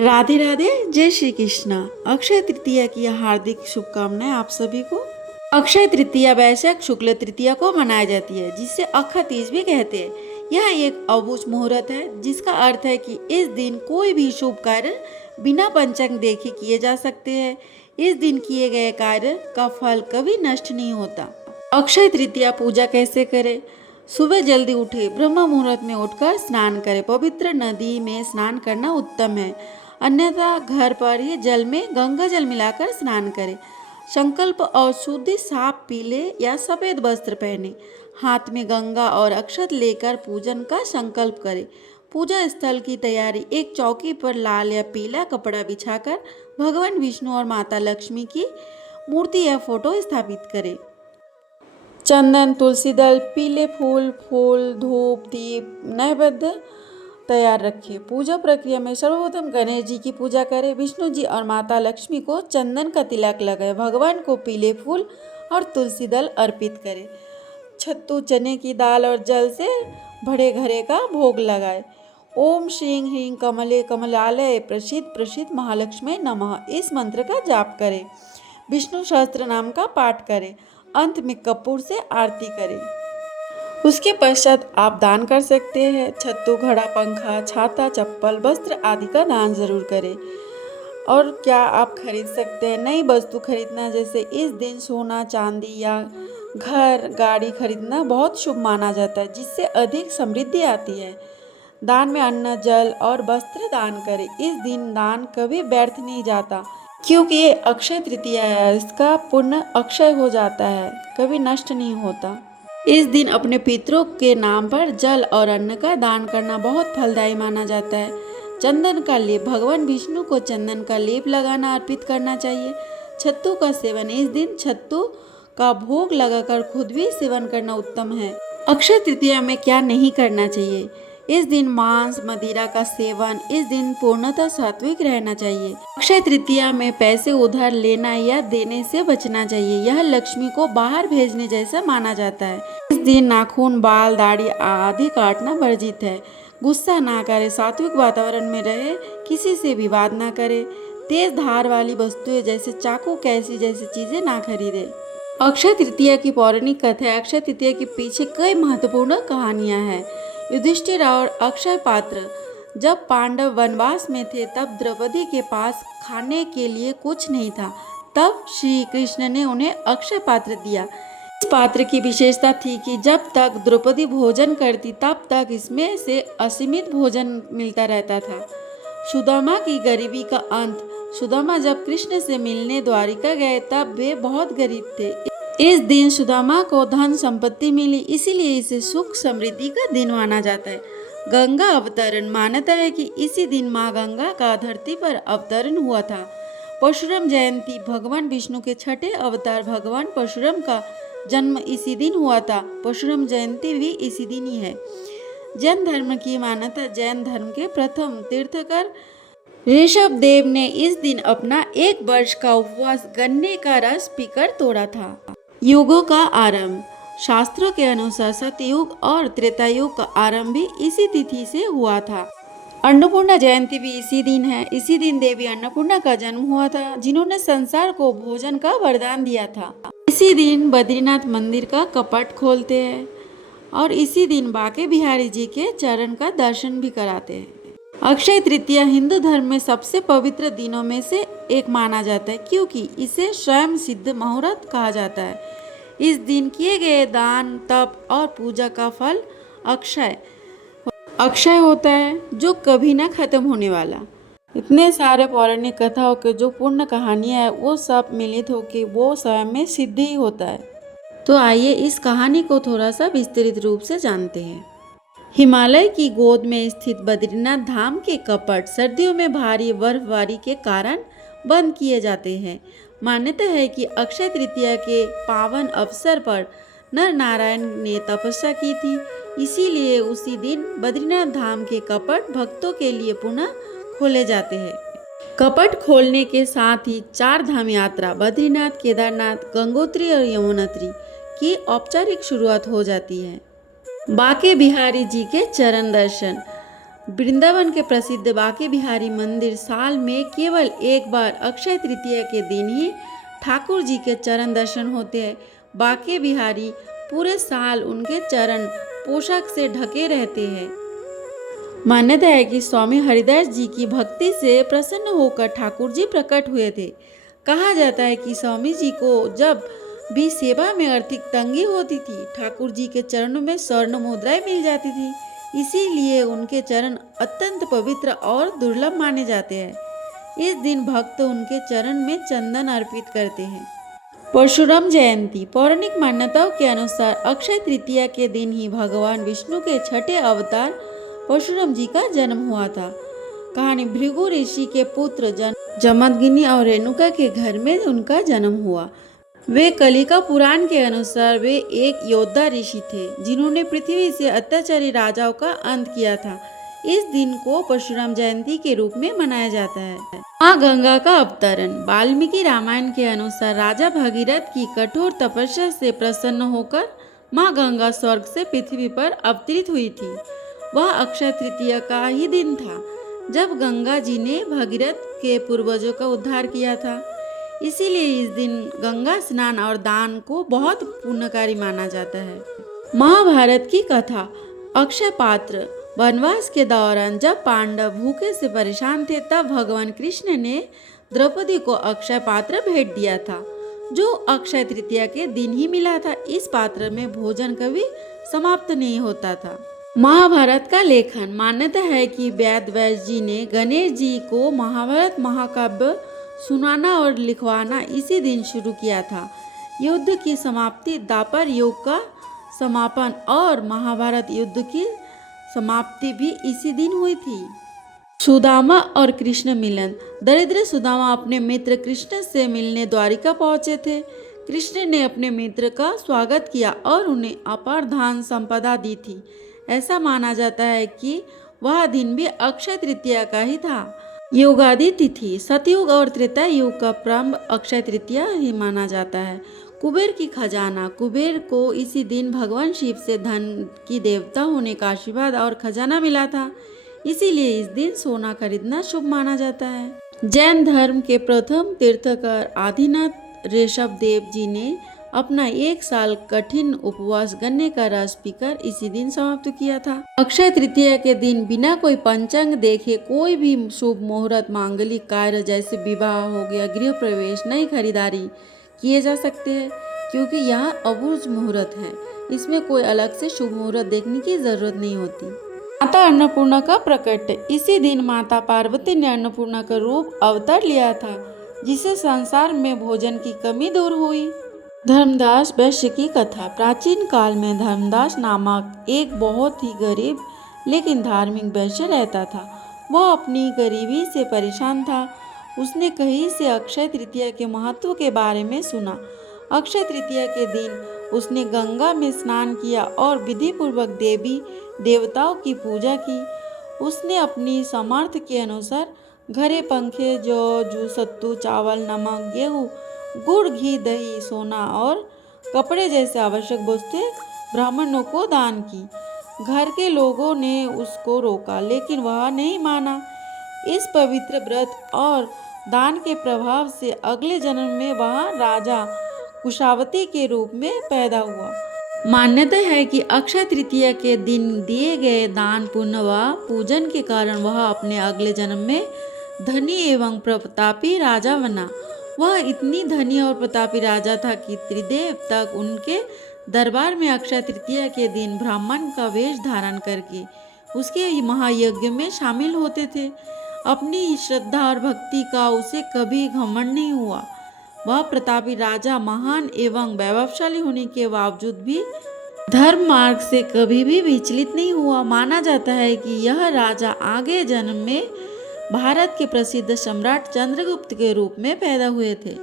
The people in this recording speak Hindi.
राधे राधे, जय श्री कृष्णा। अक्षय तृतीया की हार्दिक शुभकामनाएं आप सभी को। अक्षय तृतीया वैशाख शुक्ल तृतीया को मनाई जाती है, जिसे अक्षय तीज भी कहते हैं। यह एक अबूझ मुहूर्त है, जिसका अर्थ है कि इस दिन कोई भी शुभ कार्य बिना पंचांग देखे किए जा सकते हैं। इस दिन किए गए कार्य का फल कभी नष्ट नहीं होता। अक्षय तृतीया पूजा कैसे करें? सुबह जल्दी उठे, ब्रह्म मुहूर्त में उठकर स्नान करें। पवित्र नदी में स्नान करना उत्तम है, अन्यथा घर पर ही जल में गंगा जल मिलाकर स्नान करें। संकल्प और शुद्ध साफ पीले या सफेद वस्त्र पहने, हाथ में गंगा और अक्षत लेकर पूजन का संकल्प करें। पूजा स्थल की तैयारी, एक चौकी पर लाल या पीला कपड़ा बिछाकर भगवान विष्णु और माता लक्ष्मी की मूर्ति या फोटो स्थापित करें। चंदन, तुलसी दल, पीले फूल, धूप, दीप, नैवेद्य तैयार रखिए। पूजा प्रक्रिया में सर्वप्रथम गणेश जी की पूजा करें। विष्णु जी और माता लक्ष्मी को चंदन का तिलक लगाएं। भगवान को पीले फूल और तुलसी दल अर्पित करें। छत्तू, चने की दाल और जल से भरे घरे का भोग लगाएं। ओम श्रीं ह्रीं कमले कमलालय प्रसिद्ध प्रसिद्ध महालक्ष्मी नमः, इस मंत्र का जाप करें। विष्णु सहस्त्र नाम का पाठ करें। अंत में कपूर से आरती करें। उसके पश्चात आप दान कर सकते हैं। छत्तू, घड़ा, पंखा, छाता, चप्पल, वस्त्र आदि का दान जरूर करें। और क्या आप खरीद सकते हैं? नई वस्तु खरीदना, जैसे इस दिन सोना, चांदी या घर, गाड़ी खरीदना बहुत शुभ माना जाता है, जिससे अधिक समृद्धि आती है। दान में अन्न, जल और वस्त्र दान करें। इस दिन दान कभी व्यर्थ नहीं जाता, क्योंकि ये अक्षय तृतीया है। इसका पुण्य अक्षय हो जाता है, कभी नष्ट नहीं होता। इस दिन अपने पितरों के नाम पर जल और अन्न का दान करना बहुत फलदायी माना जाता है। चंदन का लेप, भगवान विष्णु को चंदन का लेप लगाना अर्पित करना चाहिए। छत्तू का सेवन, इस दिन छत्तू का भोग लगाकर खुद भी सेवन करना उत्तम है। अक्षय तृतीया में क्या नहीं करना चाहिए? इस दिन मांस, मदिरा का सेवन, इस दिन पूर्णतः सात्विक रहना चाहिए। अक्षय तृतीया में पैसे उधार लेना या देने से बचना चाहिए, यह लक्ष्मी को बाहर भेजने जैसा माना जाता है। इस दिन नाखून, बाल, दाढ़ी आदि काटना वर्जित है। गुस्सा ना करे, सात्विक वातावरण में रहे, किसी से विवाद ना करे। तेज धार वाली वस्तुएं जैसे चाकू, कैंची जैसी चीजें ना खरीदे। अक्षय तृतीया की पौराणिक कथा है। अक्षय तृतीया के पीछे कई महत्वपूर्ण कहानियां हैं। युधिष्ठिर और अक्षय पात्र, जब पांडव वनवास में थे, तब द्रौपदी के पास खाने के लिए कुछ नहीं था। तब श्री कृष्ण ने उन्हें अक्षय पात्र दिया। इस पात्र की विशेषता थी कि जब तक द्रौपदी भोजन करती, तब तक इसमें से असीमित भोजन मिलता रहता था। सुदामा की गरीबी का अंत। सुदामा जब कृष्ण से मिलने द्वारिका गए, तब वे बहुत गरीब थे। इस दिन सुदामा को धन संपत्ति मिली, इसीलिए इसे सुख समृद्धि का दिन माना जाता है। गंगा अवतरण, मान्यता है कि इसी दिन माँ गंगा का धरती पर अवतरण हुआ था। परशुराम जयंती, भगवान विष्णु के छठे अवतार भगवान परशुराम का जन्म इसी दिन हुआ था। परशुराम जयंती भी इसी दिन ही है। जैन धर्म की मान्यता, जैन धर्म के प्रथम तीर्थकर ऋषभ देव ने इस दिन अपना 1 वर्ष का उपवास गन्ने का रस पीकर तोड़ा था। युगों का आरंभ, शास्त्रों के अनुसार सतयुग और त्रेता युग का आरंभ भी इसी तिथि से हुआ था। अन्नपूर्णा जयंती भी इसी दिन है। इसी दिन देवी अन्नपूर्णा का जन्म हुआ था, जिन्होंने संसार को भोजन का वरदान दिया था। इसी दिन बद्रीनाथ मंदिर का कपाट खोलते हैं और इसी दिन बांके बिहारी जी के चरण का दर्शन भी कराते हैं। अक्षय तृतीया हिंदू धर्म में सबसे पवित्र दिनों में से एक माना जाता है, क्योंकि इसे स्वयं सिद्ध मुहूर्त कहा जाता है। इस दिन किए गए दान, तप और पूजा का फल अक्षय होता है, जो कभी ना खत्म होने वाला। इतने सारे पौराणिक कथाओं के जो पूर्ण कहानियां है, वो सब मिलित होकर वो स्वयं में सिद्ध ही होता है। तो आइए इस कहानी को थोड़ा सा विस्तृत रूप से जानते हैं। हिमालय की गोद में स्थित बद्रीनाथ धाम के कपट सर्दियों में भारी बर्फबारी के कारण बंद किए जाते हैं। मान्यता है कि अक्षय तृतीया के पावन अवसर पर नर नारायण ने तपस्या की थी, इसीलिए उसी दिन बद्रीनाथ धाम के कपट भक्तों के लिए पुनः खोले जाते हैं। कपट खोलने के साथ ही 4 धाम यात्रा बद्रीनाथ, केदारनाथ, गंगोत्री और यमुनोत्री की औपचारिक शुरुआत हो जाती है। बांके बिहारी जी के चरण दर्शन, वृंदावन के प्रसिद्ध बांके बिहारी मंदिर साल में केवल एक बार अक्षय तृतीया के दिन ही ठाकुर जी के चरण दर्शन होते हैं। बांके बिहारी पूरे साल उनके चरण पोशाक से ढके रहते हैं। मान्यता है कि स्वामी हरिदास जी की भक्ति से प्रसन्न होकर ठाकुर जी प्रकट हुए थे। कहा जाता है कि स्वामी जी को जब भी सेवा में आर्थिक तंगी होती थी, ठाकुर जी के चरणों में स्वर्ण मुद्राएं मिल जाती थी। इसीलिए उनके चरण अत्यंत पवित्र और दुर्लभ माने जाते हैं। इस दिन भक्त उनके चरण में चंदन अर्पित करते हैं। परशुराम जयंती। पौराणिक मान्यताओं के अनुसार अक्षय तृतीया के दिन ही भगवान विष्णु के छठे अवतार परशुराम जी का जन्म हुआ था। कहानी भृगु ऋषि के पुत्र जमदग्नि और रेणुका के घर में उनका जन्म हुआ। वे कलिका पुराण के अनुसार वे एक योद्धा ऋषि थे जिन्होंने पृथ्वी से अत्याचारी राजाओं का अंत किया था। इस दिन को परशुराम जयंती के रूप में मनाया जाता है। माँ गंगा का अवतरण। वाल्मीकि रामायण के अनुसार राजा भगीरथ की कठोर तपस्या से प्रसन्न होकर माँ गंगा स्वर्ग से पृथ्वी पर अवतरित हुई थी। वह अक्षय तृतीया का ही दिन था जब गंगा जी ने भगीरथ के पूर्वजों का उद्धार किया था। इसीलिए इस दिन गंगा स्नान और दान को बहुत पुण्यकारी माना जाता है। महाभारत की कथा। अक्षय पात्र। वनवास के दौरान जब पांडव भूखे से परेशान थे, तब भगवान कृष्ण ने द्रौपदी को अक्षय पात्र भेंट दिया था, जो अक्षय तृतीया के दिन ही मिला था। इस पात्र में भोजन कभी समाप्त नहीं होता था। महाभारत का लेखन। मान्यता है कि वेद व्यास जी ने गणेश जी को महाभारत महाकाव्य सुनाना और लिखवाना इसी दिन शुरू किया था। युद्ध की समाप्ति, द्वापर युग का समापन और महाभारत युद्ध की समाप्ति भी इसी दिन हुई थी। सुदामा और कृष्ण मिलन। दरिद्र सुदामा अपने मित्र कृष्ण से मिलने द्वारिका पहुंचे थे। कृष्ण ने अपने मित्र का स्वागत किया और उन्हें अपार धन संपदा दी थी। ऐसा माना जाता है कि वह दिन भी अक्षय तृतीया का ही था। युगादि तिथि। सतयुग और त्रेता युग का प्रारंभ अक्षय तृतीया ही माना जाता है। कुबेर की खजाना। कुबेर को इसी दिन भगवान शिव से धन की देवता होने का आशीर्वाद और खजाना मिला था। इसीलिए इस दिन सोना खरीदना शुभ माना जाता है। जैन धर्म के प्रथम तीर्थकर आदिनाथ ऋषभ देव जी ने अपना 1 साल कठिन उपवास गन्ने का रस पीकर इसी दिन समाप्त किया था। अक्षय तृतीया के दिन बिना कोई पंचांग देखे कोई भी शुभ मुहूर्त, मांगलिक कार्य जैसे विवाह हो गया, गृह प्रवेश, नई खरीदारी किए जा सकते हैं, क्योंकि यह अबुझ मुहूर्त है। इसमें कोई अलग से शुभ मुहूर्त देखने की जरूरत नहीं होती। माता अन्नपूर्णा का प्रकट। इसी दिन माता पार्वती ने अन्नपूर्णा का रूप अवतार लिया था, जिससे संसार में भोजन की कमी दूर हुई। धर्मदास वैश्य की कथा। प्राचीन काल में धर्मदास नामक एक बहुत ही गरीब लेकिन धार्मिक वैश्य रहता था। वह अपनी गरीबी से परेशान था। उसने कहीं से अक्षय तृतीया के महत्व के बारे में सुना। अक्षय तृतीया के दिन उसने गंगा में स्नान किया और विधि पूर्वक देवी देवताओं की पूजा की। उसने अपनी सामर्थ्य के अनुसार घरे पंखे, जौ, सत्तू, चावल, नमक, गेहूँ, गुड़, घी, दही, सोना और कपड़े जैसे आवश्यक वस्तुएं ब्राह्मणों को दान की। घर के लोगों ने उसको रोका, लेकिन वह नहीं माना। इस पवित्र व्रत और दान के प्रभाव से अगले जन्म में वह राजा कुशावती के रूप में पैदा हुआ। मान्यता है कि अक्षय तृतीया के दिन दिए गए दान, पुण्य व पूजन के कारण वह अपने अगले जन्म में धनी एवं प्रतापी राजा बना। वह इतनी धनी और प्रतापी राजा था कि त्रिदेव तक उनके दरबार में अक्षय तृतीया के दिन ब्राह्मण का वेश धारण करके उसके महायज्ञ में शामिल होते थे। अपनी श्रद्धा और भक्ति का उसे कभी घमंड नहीं हुआ। वह प्रतापी राजा महान एवं वैभवशाली होने के बावजूद भी धर्म मार्ग से कभी भी विचलित नहीं हुआ। माना जाता है कि यह राजा आगे जन्म में भारत के प्रसिद्ध सम्राट चंद्रगुप्त के रूप में पैदा हुए थे।